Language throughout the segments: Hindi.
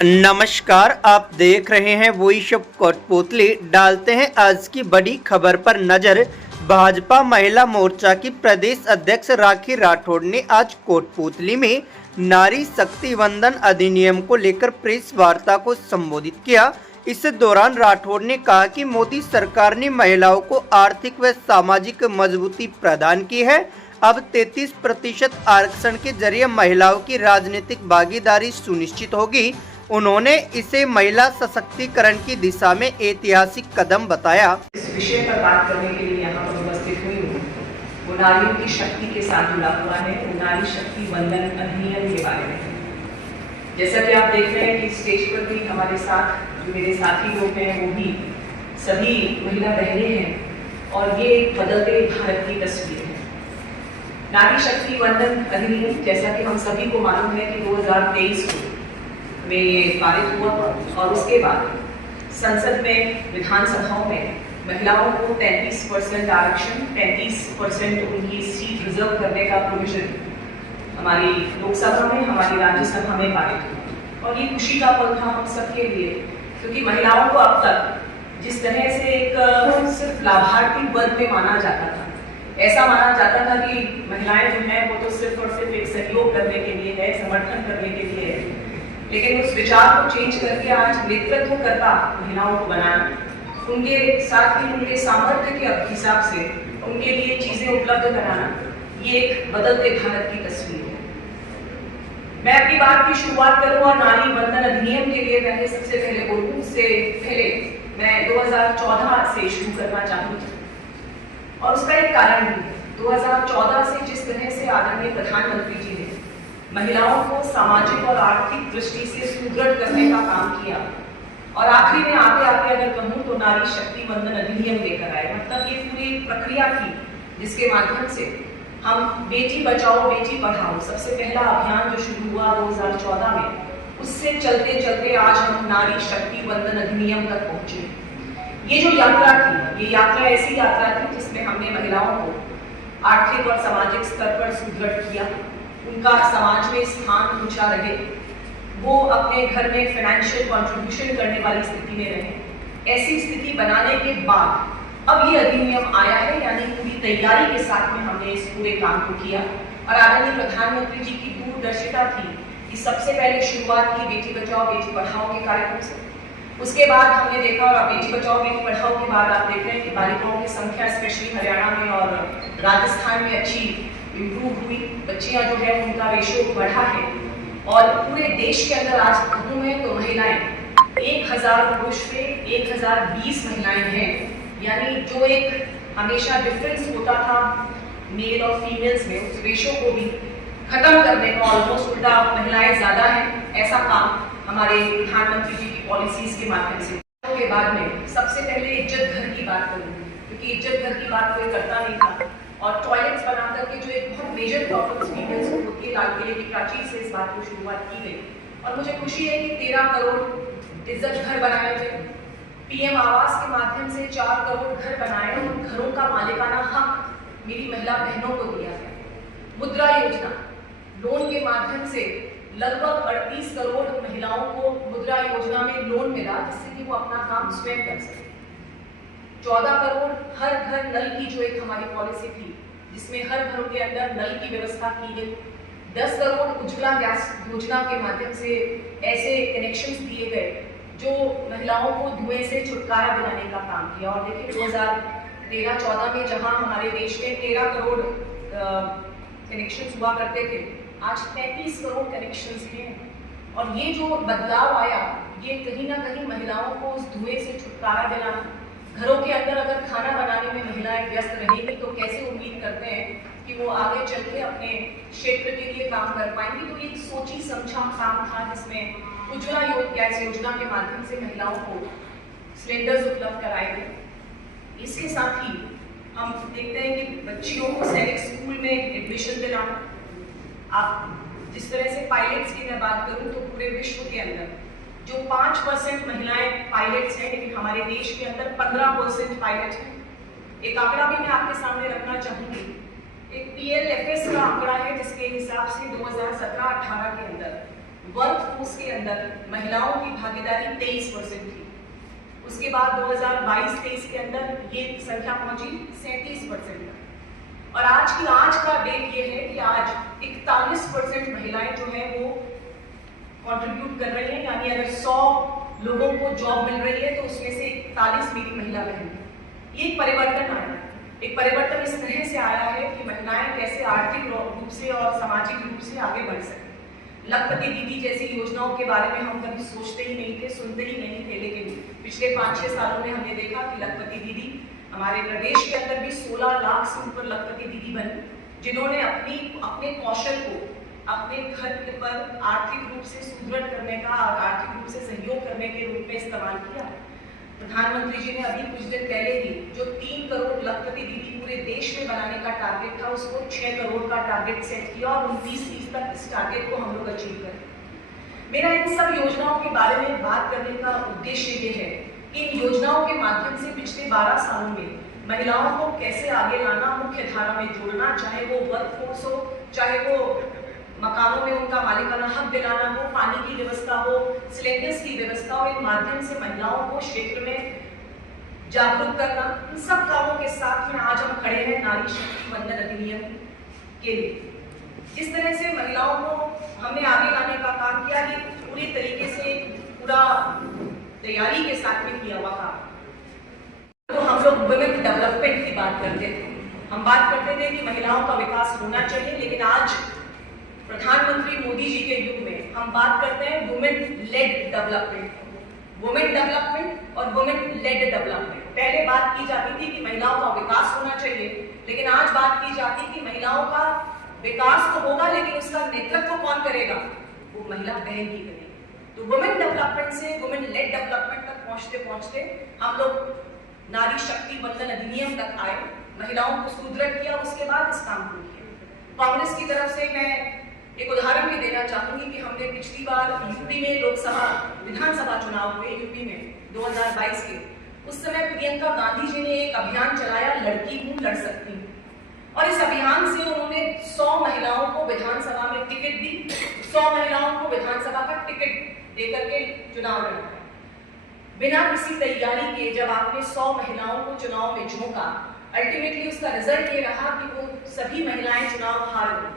नमस्कार, आप देख रहे हैं वॉइस ऑफ कठपुतली। डालते हैं आज की बड़ी खबर पर नजर। भाजपा महिला मोर्चा की प्रदेश अध्यक्ष राखी राठौड़ ने आज कोटपुतली में नारी शक्ति वंदन अधिनियम को लेकर प्रेस वार्ता को संबोधित किया। इस दौरान राठौड़ ने कहा कि मोदी सरकार ने महिलाओं को आर्थिक व सामाजिक मजबूती प्रदान की है। अब 33% आरक्षण के जरिए महिलाओं की राजनीतिक भागीदारी सुनिश्चित होगी। उन्होंने इसे महिला सशक्तिकरण की दिशा में ऐतिहासिक कदम बताया। इस विषय पर बात करने के लिए यहाँ पर उपस्थित हुई हूँ, वो नारियों की शक्ति के साथ जुड़ा हुआ है। वो नारी शक्ति वंदन अधिनियम के बारे में। जैसा कि आप देख रहे हैं कि स्टेज पर भी हमारे साथ जो मेरे साथी लोग हैं वो भी सभी महिला बहनें हैं और ये एक बदलते भारत की तस्वीर है। नारी शक्ति वंदन अधिनियम, जैसा कि हम सभी को मालूम है कि 2023 में ये पारित हुआ और उसके बाद संसद में, विधानसभाओं में महिलाओं को 33% आरक्षण, 33% उनकी सीट रिजर्व करने का प्रोविजन हमारी लोकसभा में, हमारी राज्यसभा में पारित हुआ। और ये खुशी का पल था हम सबके लिए, क्योंकि महिलाओं को अब तक जिस तरह से एक सिर्फ लाभार्थी वर्ग में माना जाता था, ऐसा माना जाता था कि महिलाएं जो हैं वो तो सिर्फ और सिर्फ एक सहयोग करने के लिए है, समर्थन करने के लिए है। लेकिन उस विचार को चेंज करके आज नेतृत्व करता महिलाओं को बनाना, उनके साथ ही उनके सामर्थ्य के हिसाब से उनके लिए चीजें उपलब्ध कराना, ये एक बदलते भारत की तस्वीर है। मैं अपनी बात की शुरुआत करूं और नारी वंदन अधिनियम के लिए पहले सबसे पहले बोलूं, उससे पहले मैं 2014 से शुरू करना चाहूंगी और उसका एक कारण भी है। 2014 से जिस तरह से आदरणीय प्रधानमंत्री जी ने महिलाओं को सामाजिक और आर्थिक दृष्टि से सुदृढ़ करने का काम किया और आखिरी में आगे आगे अगर कहूँ तो नारी शक्ति वंदन अधिनियम लेकर आए। मतलब ये पूरी प्रक्रिया थी जिसके माध्यम से हम बेटी बचाओ बेटी पढ़ाओ, सबसे पहला अभियान जो शुरू हुआ 2014 में, उससे चलते चलते आज हम नारी शक्ति वंदन अधिनियम तक पहुंचे। ये जो यात्रा थी, ये यात्रा ऐसी यात्रा थी जिसमें हमने महिलाओं को आर्थिक और सामाजिक स्तर पर सुदृढ़ किया, उनका समाज में स्थान ऊंचा रहे, वो अपने घर में फाइनेंशियल कंट्रीब्यूशन करने वाली स्थिति में रहे। ऐसी स्थिति बनाने के बाद अब ये अधिनियम आया है, यानी पूरी तैयारी के साथ में हमने इस पूरे काम को किया। और आदरणीय प्रधानमंत्री जी की दूरदर्शिता थी कि सबसे पहले शुरुआत की बेटी बचाओ बेटी पढ़ाओ के कार्यक्रम से। उसके बाद हमने देखा, और अब बेटी बचाओ बेटी पढ़ाओ के बाद आप देख रहे हैं कि बालिकाओं की संख्या स्पेशली हरियाणा में और राजस्थान में अच्छी इम्प्रूव हुई। बच्चियां जो है उनका रेशियो बढ़ा है और पूरे देश के अंदर आज कहूँ मैं तो महिलाएं 1000 पुरुष पे 1020 महिलाएं हैं। यानी जो एक हमेशा डिफरेंस होता था मेल और फीमेल्स में, उस रेशियो को भी खत्म करने का ऑलमोस्ट उल्टा महिलाएं ज्यादा हैं। ऐसा काम हमारे प्रधानमंत्री जी की पॉलिसीज के माध्यम से। के बाद में सबसे पहले इज्जत घर की बात करूंगी, क्योंकि इज्जत घर की बात कोई करता नहीं था। और टॉयलेट्स बना करके जो एक बहुत मेजर प्रॉब्लम फीमेल्स को होती है, लाल किले की प्राचीर से इस बात को शुरुआत की गई। और मुझे खुशी है कि 13 करोड़ इज्जत घर बनाए गए। पीएम आवास के माध्यम से 4 करोड़ घर बनाए और उन घरों का मालिकाना हक मेरी महिला बहनों को दिया गया। मुद्रा योजना, लोन के माध्यम से लगभग 38 करोड़ महिलाओं को मुद्रा योजना में लोन मिला, जिससे कि वो अपना काम स्वयं कर सके। 14 करोड़ हर घर नल की जो एक हमारी पॉलिसी थी, जिसमें हर घरों के अंदर नल की व्यवस्था की गई। 10 करोड़ उज्ज्वला गैस योजना के माध्यम से ऐसे कनेक्शंस दिए गए जो महिलाओं को धुएं से छुटकारा दिलाने का काम किया। और देखिए 2013-14 में जहां हमारे देश में 13 करोड़ कनेक्शंस हुआ करते थे, आज 33 करोड़ कनेक्शंस हैं। और ये जो बदलाव आया, ये कहीं ना कहीं महिलाओं को उस धुएं से छुटकारा दिलाना। घरों के अंदर अगर खाना बनाने में महिलाएं व्यस्त रहेंगी तो कैसे उम्मीद करते हैं कि वो आगे चल के अपने क्षेत्र के लिए काम कर पाएंगी। तो एक सोची समझा काम था जिसमें उज्ज्वला गैस योजना के माध्यम से महिलाओं को सिलेंडर्स उपलब्ध कराए गए। इसके साथ ही हम देखते हैं कि बच्चियों को सैनिक स्कूल में एडमिशन दिलाना। आप जिस तरह से पायलट्स की मैं बात करूं तो पूरे विश्व के अंदर जो 5% महिलाएं पायलट्स हैं, लेकिन हमारे देश के अंदर 15% पायलट हैं। एक आंकड़ा भी मैं आपके सामने रखना चाहूंगी। एक PLFS का आंकड़ा है जिसके हिसाब से 2017-18 के अंदर वर्कफोर्स के अंदर महिलाओं की भागीदारी 23% थी। उसके बाद 2022-23 के अंदर ये संख्या पहुंची 37% तक। और आज का डेट ये है कि आज 41% महिलाएं जो है वो कंट्रीब्यूट कर रही हैं, यानी अगर 100 लोगों को जॉब मिल रही है तो उसमें से 41 मेरी महिला बहन है। ये एक परिवर्तन आया है। एक परिवर्तन इस तरह से आया है कि महिलाएं कैसे आर्थिक रूप से और सामाजिक रूप से आगे बढ़ सकें। लखपति दीदी जैसी योजनाओं के बारे में हम कभी सोचते ही नहीं थे, सुनते ही नहीं थे, लेकिन पिछले 5-6 सालों में हमने देखा कि लखपति दीदी हमारे प्रदेश के अंदर भी 16 लाख से ऊपर लखपति दीदी बनी, जिन्होंने अपने कौशल को अपने घर पर आर्थिक रूप से सुदृढ़ करने का, आर्थिक रूप से सहयोग करने के रूप में इस्तेमाल किया। प्रधानमंत्री जी ने अभी कुछ दिन पहले ही जो 3 करोड़ लखपति दीदी पूरे देश में बनाने का टारगेट था, उसको 6 करोड़ का टारगेट सेट किया और 29-30 तक इस टारगेट को हम लोग अचीव करें। मेरा इन सब योजनाओं के बारे में बात करने का उद्देश्य ये है कि इन योजनाओं के माध्यम से पिछले 12 सालों में महिलाओं को कैसे आगे लाना, मुख्य धारा में जोड़ना, चाहे वो वर्कफोर्स हो, चाहे वो मकानों में उनका मालिकाना हक दिलाना हो, पानी की व्यवस्था हो, सिलेंडर्स की व्यवस्था हो, इन माध्यम से महिलाओं को क्षेत्र में जागरूक करना, इन सब कामों के साथ में आज हम खड़े हैं नारी शक्ति वंदन अधिनियम के लिए। इस तरह से महिलाओं को हमने आगे लाने का काम किया कि पूरी तरीके से पूरा तैयारी के साथ में किया हुआ काम। तो हम लोग वुमेन डेवलपमेंट की बात करते थे, हम बात करते थे कि महिलाओं का विकास होना चाहिए, लेकिन आज प्रधानमंत्री मोदी जी के युग में हम बात करते हैं women lead development, women development और वुमेन लेड डेवलपमेंट। पहले बात की जाती थी कि महिलाओं का विकास होना चाहिए, लेकिन आज बात की जाती है कि महिलाओं का विकास तो होगा, लेकिन उसका नेतृत्व कौन करेगा? वो महिला बहन ही करेगी। तो वुमेन डेवलपमेंट से वुमेन लेड डेवलपमेंट तक पहुंचते पहुंचते हम लोग नारी शक्ति वंदन अधिनियम तक आए, महिलाओं को सुदृढ़ किया, उसके बाद इस काम को किया। कांग्रेस की तरफ से मैं एक उदाहरण भी देना चाहूंगी कि हमने पिछली बार यूपी में विधानसभा चुनाव हुए यूपी में 2022 के, उस समय प्रियंका गांधी जी ने एक अभियान चलाया, लड़की हूं लड़ सकती हूं, और इस अभियान से उन्होंने 100 महिलाओं को विधानसभा में टिकट दी, 100 महिलाओं को विधानसभा का टिकट देकर के चुनाव लड़ा। बिना किसी तैयारी के जब आपने 100 महिलाओं को चुनाव में झोंका, अल्टीमेटली उसका रिजल्ट ये रहा कि वो सभी महिलाएं चुनाव हार गई।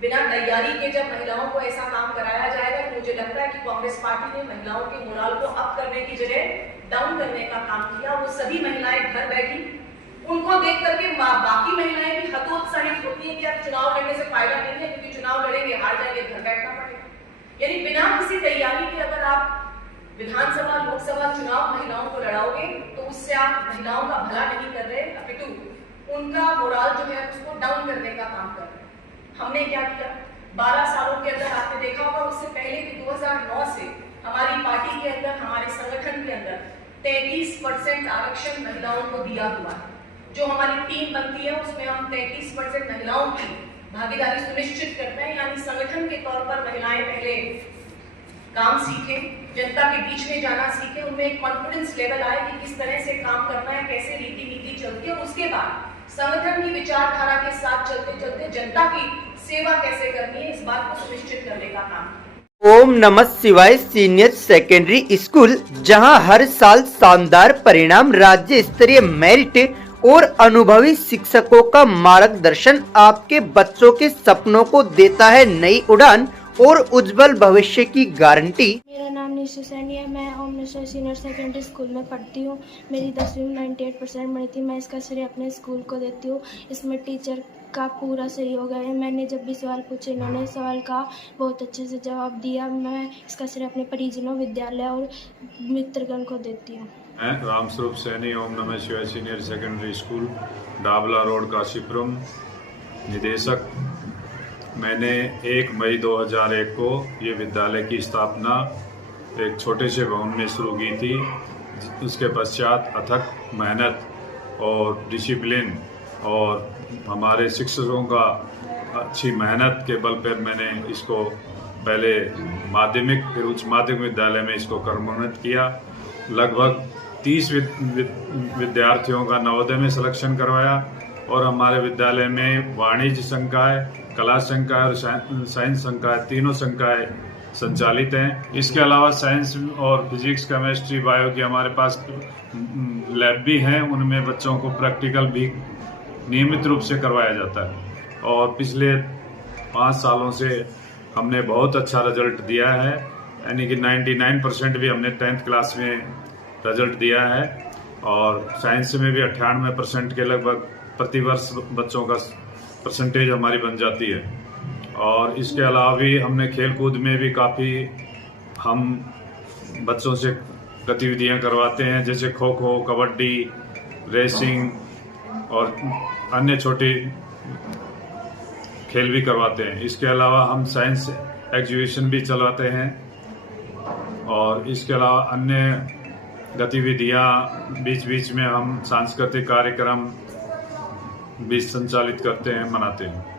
बिना तैयारी के जब महिलाओं को ऐसा काम कराया जाएगा, तो मुझे लगता है कि कांग्रेस पार्टी ने महिलाओं के मोराल को अप करने की जगह डाउन करने का काम किया। वो सभी महिलाएं घर बैठी, उनको देख करके बाकी महिलाएं भी हतोत्साहित होती है कि अब चुनाव लड़ने से फायदा नहीं है, क्योंकि चुनाव लड़ेंगे हार जाएंगे, घर बैठना पड़ेगा। यानी बिना किसी तैयारी के अगर आप विधानसभा लोकसभा चुनाव महिलाओं को लड़ाओगे तो उससे आप महिलाओं का भला नहीं कर रहे, अपितु उनका मोराल जो है उसको डाउन करने का काम कर रहे हैं। हमने क्या किया? 12 सालों के अंदर आपने देखा होगा, उससे पहले भी 2009 से हमारी पार्टी के अंदर, हमारे संगठन के अंदर 33% आरक्षण महिलाओं को दिया हुआ है। जो हमारी टीम बनती है उसमें हम 33% महिलाओं की भागीदारी सुनिश्चित करते हैं, यानी संगठन के तौर पर महिलाएं पहले काम सीखें, जनता के बीच में जाना सीखें, उनमें एक कॉन्फिडेंस लेवल आए कि किस तरह से काम करना है, कैसे रीति नीति चलती है, और उसके बाद संगठन की विचारधारा के साथ चलते चलते जनता की सेवा कैसे करनी है, इस बात को सुनिश्चित करने का काम। ओम नमः शिवाय सीनियर सेकेंडरी स्कूल, जहां हर साल शानदार परिणाम, राज्य स्तरीय मेरिट और अनुभवी शिक्षकों का मार्गदर्शन आपके बच्चों के सपनों को देता है नई उड़ान और उज्जवल भविष्य की गारंटी। मेरा नाम निशु सैनी है। मैं ओम निशा सीनियर सेकेंडरी स्कूल में पढ़ती हूँ। मेरी 10वीं में 98% बनी थी। मैं इसका श्रेय अपने स्कूल को देती हूँ। इसमें टीचर का पूरा सहयोग है। मैंने जब भी सवाल पूछे, इन्होंने सवाल का बहुत अच्छे से जवाब दिया। मैं इसका श्रेय अपने परिजनों, विद्यालय और मित्रगण को देती हूँ। मैं रामस्वरूप सैनी, ओम नमः शिवाय senior secondary school, Dabla road, Kashipuram, निदेशक। मैंने 1 मई 2001 को ये विद्यालय की स्थापना एक छोटे से भवन में शुरू की थी। उसके पश्चात अथक मेहनत और डिसिप्लिन और हमारे शिक्षकों का अच्छी मेहनत के बल पर मैंने इसको पहले माध्यमिक फिर उच्च माध्यमिक विद्यालय में इसको क्रमोन्नत किया। लगभग 30 विद्यार्थियों का नवोदय में सिलेक्शन करवाया और हमारे विद्यालय में वाणिज्य संकाय, कला संकाय और साइंस संकाय, तीनों संकाय संचालित हैं। इसके अलावा साइंस और फिजिक्स, केमिस्ट्री, बायो की हमारे पास लैब भी हैं, उनमें बच्चों को प्रैक्टिकल भी नियमित रूप से करवाया जाता है। और पिछले 5 सालों से हमने बहुत अच्छा रिजल्ट दिया है, यानी कि 99% भी हमने 10th क्लास में रिजल्ट दिया है। और साइंस में भी 98% के लगभग प्रतिवर्ष बच्चों का परसेंटेज हमारी बन जाती है। और इसके अलावा भी हमने खेल कूद में भी काफ़ी हम बच्चों से गतिविधियां करवाते हैं, जैसे खो खो, कबड्डी, रेसिंग और अन्य छोटे खेल भी करवाते हैं। इसके अलावा हम साइंस एग्जीबिशन भी चलाते हैं और इसके अलावा अन्य गतिविधियां बीच बीच में हम सांस्कृतिक कार्यक्रम भी संचालित करते हैं, मनाते हैं।